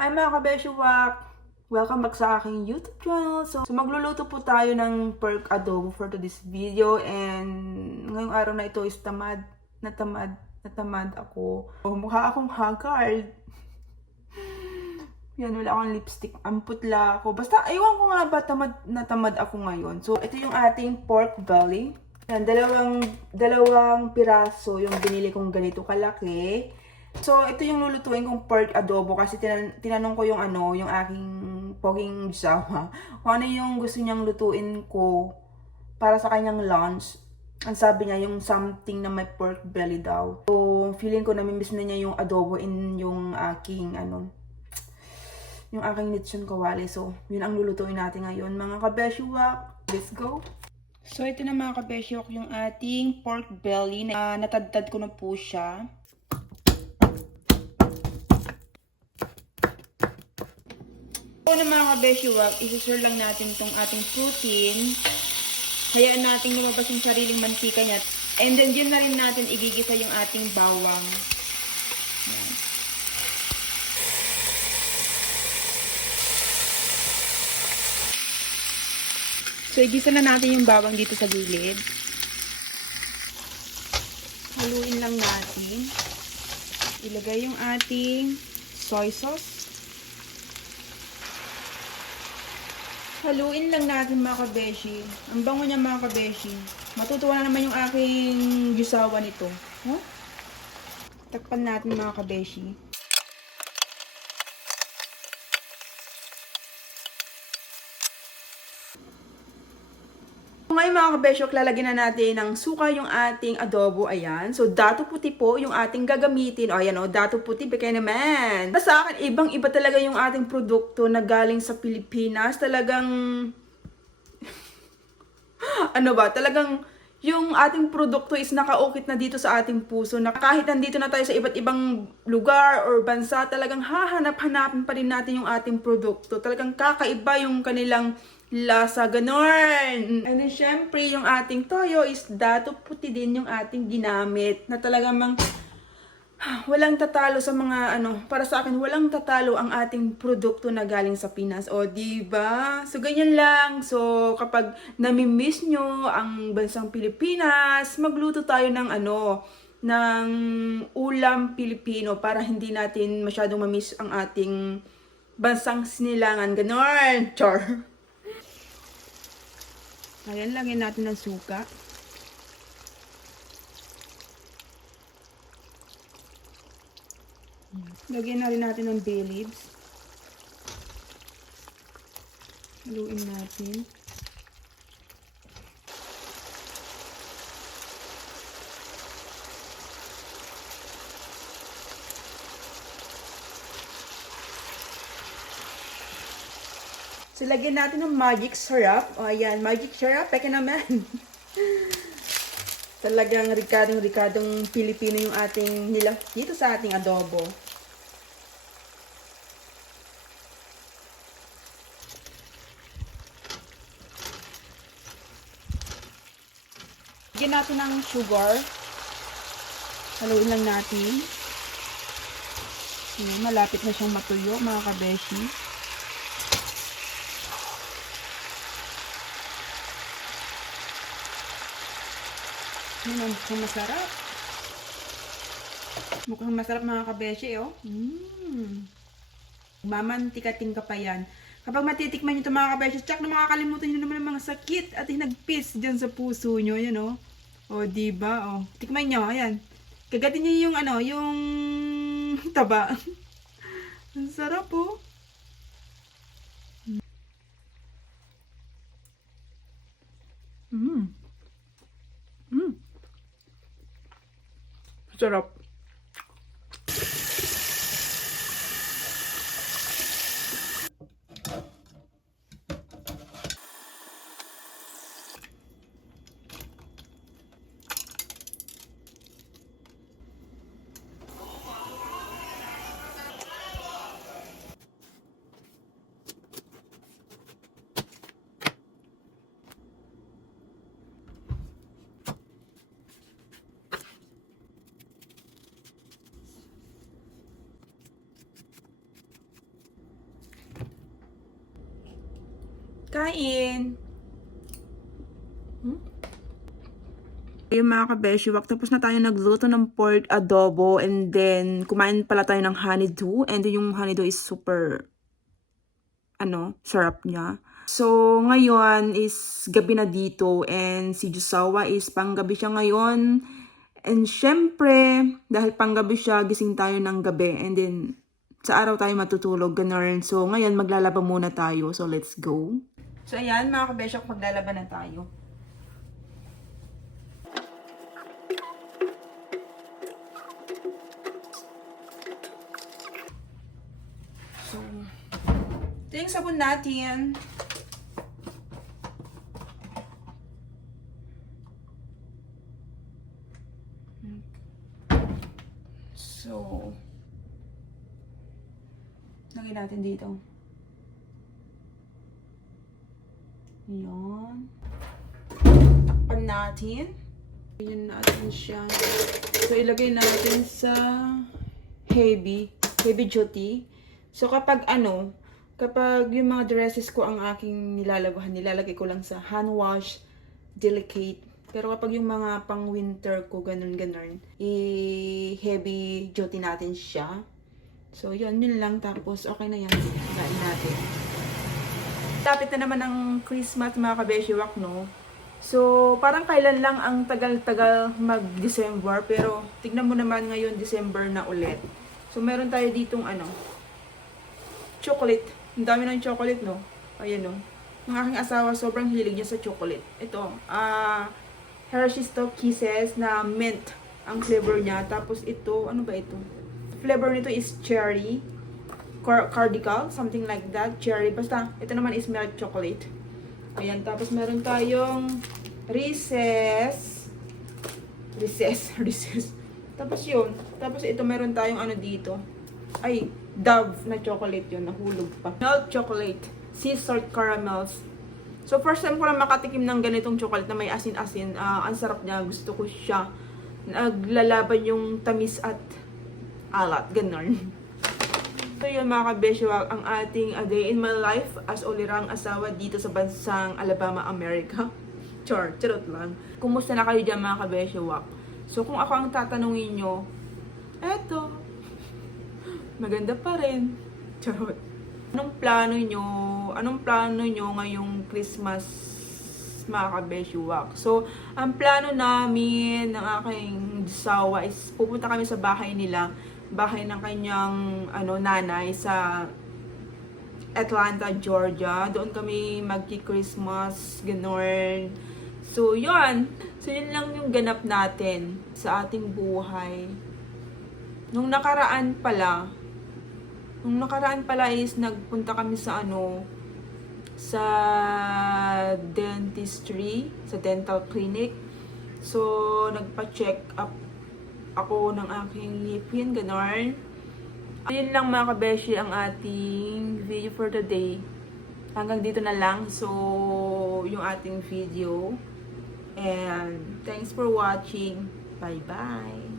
Hi mga kabeshuwak! Welcome back sa aking YouTube channel. So magluluto po tayo ng pork adobo for today's video. And ngayong araw na ito is natamad ako. Mukha akong haggard. Yan, wala akong lipstick. Ang putla ako. Basta, aywan ko nga ba natamad ako ngayon. So, ito yung ating pork belly. Yan, dalawang piraso yung binili kong ganito kalaki. So, ito yung lulutuin kong pork adobo kasi tinanong ko yung yung aking poging jowa. Kung ano yung gusto niyang lutuin ko para sa kanyang lunch. Ang sabi niya, yung something na may pork belly daw. So, feeling ko namimiss na niya yung adobo in yung aking yung aking lechon kawali. So, yun ang lulutuin natin ngayon. Mga kabeshuwak, let's go! So, ito na mga kabeshuwak yung ating pork belly. Natadtad ko na po siya. So, na mga kabeshuwak, isi-sure lang natin itong ating protein. Hayaan natin lumabas yung sariling mantika niya. And then, yun na rin natin igigisa yung ating bawang. Yan. So, igisa na natin yung bawang dito sa gilid. Haluin lang natin. Ilagay yung ating soy sauce. Haluin lang natin mga kabeshi. Ang bango niya mga kabeshi. Matutuwa na naman yung aking jusawa nito. Huh? Takpan natin mga kabeshi. Ngayon mga kabeshok, lalagyan na natin ng suka yung ating adobo. Ayan. So, dato puti po yung ating gagamitin. O, ayan o, dato puti. Baka naman. Sa akin, ibang-iba talaga yung ating produkto na galing sa Pilipinas. Talagang, ano ba, talagang yung ating produkto is nakaukit na dito sa ating puso. Na kahit nandito na tayo sa iba't ibang lugar or bansa, talagang hahanap-hanapin pa rin natin yung ating produkto. Talagang kakaiba yung kanilang lasa, ganon. And then, syempre, yung ating toyo is dato puti din yung ating ginamit. Na talagang walang tatalo sa mga, para sa akin, walang tatalo ang ating produkto na galing sa Pinas. O, diba? So, ganyan lang. So, kapag nami-miss nyo ang bansang Pilipinas, magluto tayo ng ng ulam Pilipino para hindi natin masyadong mamiss ang ating bansang sinilangan. Ganon. Char. Ayan, lagyan natin ng suka. Lagyan na rin natin ng bay leaves. Haluin natin. So, lagyan natin ng magic syrup. O, ayan, magic syrup. Peke naman. Talagang rikadong Pilipino yung ating nila dito sa ating adobo. Lagyan natin ng sugar. Haluin lang natin. Malapit na siyang matuyo, mga kabeshi. Mukhang masarap. Mukhang masarap mga kabeshi, oh. Mamantika-ting ka pa yan. Kapag matitikman nyo ito mga kabeshi, tsak na makakalimutan nyo naman ang mga sakit at hinagpis dyan sa puso nyo. Yan, oh. O, diba? O, tikman nyo. Ayan. Kagatin nyo yung, yung taba. Ang sarap, oh. Sarap. Kain! Yung mga kabeshiwak, tapos na tayo nagluto ng pork adobo and then kumain pala tayo ng honeydew and then yung honeydew is super sarap niya. So, ngayon is gabi na dito and si Jusawa is panggabi siya ngayon. And syempre, dahil panggabi siya, gising tayo ng gabi and then sa araw tayo matutulog, ganun. So, ngayon maglalaba muna tayo. So, let's go. So, ayan mga kabeshiwak, maglalaba na tayo. So, ito yung sabon natin. So, lagay natin dito. Ayan. Takpan natin. Ayan natin siya. So, ilagay natin sa heavy duty. So, kapag yung mga dresses ko ang aking nilalabahan, nilalagay ko lang sa hand wash, delicate. Pero kapag yung mga pang winter ko, ganun, i-heavy duty natin siya. So, yun lang. Tapos, okay na yan. Kain natin. Lapit na naman ang Christmas, mga kabeshiwak, no? So, parang kailan lang ang tagal-tagal mag-December. Pero, tignan mo naman ngayon, December na ulit. So, meron tayo ditong chocolate. Ang dami ng chocolate, no? Ayan, no? Ang aking asawa, sobrang hilig niya sa chocolate. Ito, Hershey's Kisses na mint ang flavor niya. Tapos ito, ano ba ito? Flavor nito is cherry. Cardical, something like that. Cherry. Basta, ito naman is milk chocolate. Ayan, tapos meron tayong Reese's. Tapos yun. Tapos ito, meron tayong dito. Ay, Dove na chocolate yun. Nahulog pa. Milk chocolate. Sea salt caramels. So, first time ko lang makatikim ng ganitong chocolate na may asin-asin. Ang sarap niya. Gusto ko siya. Naglalaban yung tamis at alat. Ganon. So, yun mga kabeshiwak, ang ating A Day in My Life as ulirang asawa dito sa bansang Alabama, America. Charot lang. Kumusta na kayo dyan mga kabeshiwak? So, kung ako ang tatanungin nyo, eto, maganda pa rin. Charot. Anong plano nyo ngayong Christmas, mga kabeshiwak? So, ang plano namin ng aking asawa is pupunta kami sa bahay nila, bahay ng kanyang nanay sa Atlanta, Georgia. Doon kami magki-Christmas, gano'n. So, yun. So, yun lang yung ganap natin sa ating buhay. Nung nakaraan pala is nagpunta kami sa sa dentistry, sa dental clinic. So, nagpa-check up ako ng aking ngipin, gano'n. Ayun lang mga kabeshi ang ating video for today. Hanggang dito na lang. So, yung ating video. And thanks for watching. Bye-bye.